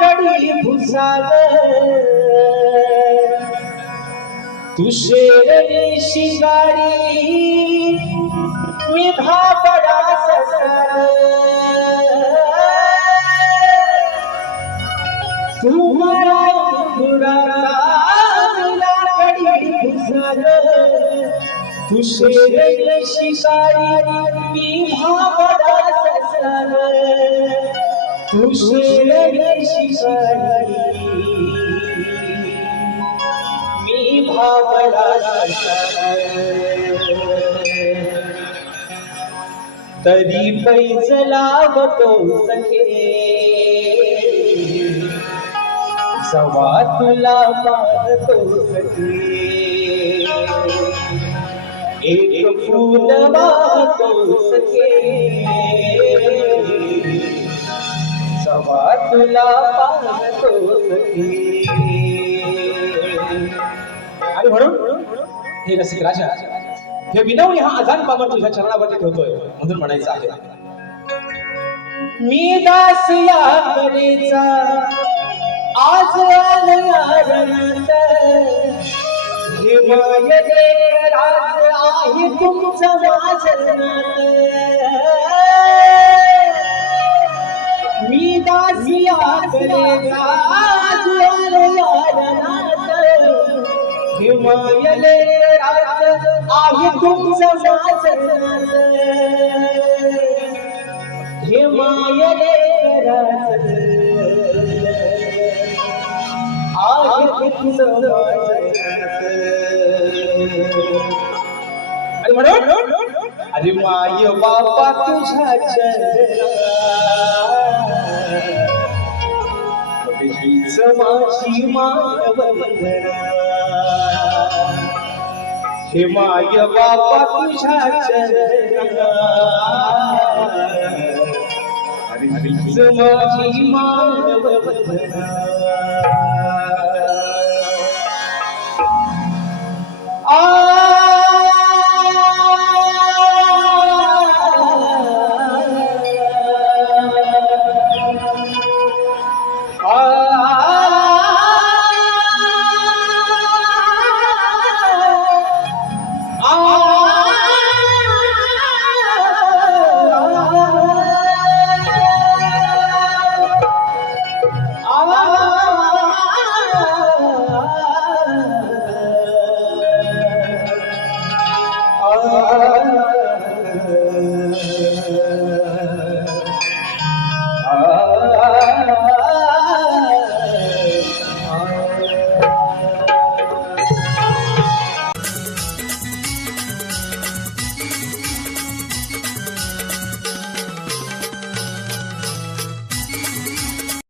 कडी भुसाव तू शिकारी मी भापडा ससार तू मला भुसाव लाकडी भुसाग तू शिकारी मी भापडा ससार तू मी भाबडा तरी पैज लावतो सखे. सवा तुला मारतो सखे. एक फूल वाहतो सखे. तुला पाहतो आणि म्हणून हे रसिक राजा हे विनवणी हा आजान पामर तुझ्या चरणावरती ठेवतोय म्हणून म्हणायचं आहे. मी दास या कलेचा आज हिमालय आहे तुमचं वाचनात हिमालय राज आहे तुमचं वाचनात हिमालय राज आहे तुमचं वाचनात आणि म्हणून अरे माय बाबा तुझ्या चरणा माझी मानवंदना हे माय बाबा तुझ्या चरणा हरीच माझी मानवंदना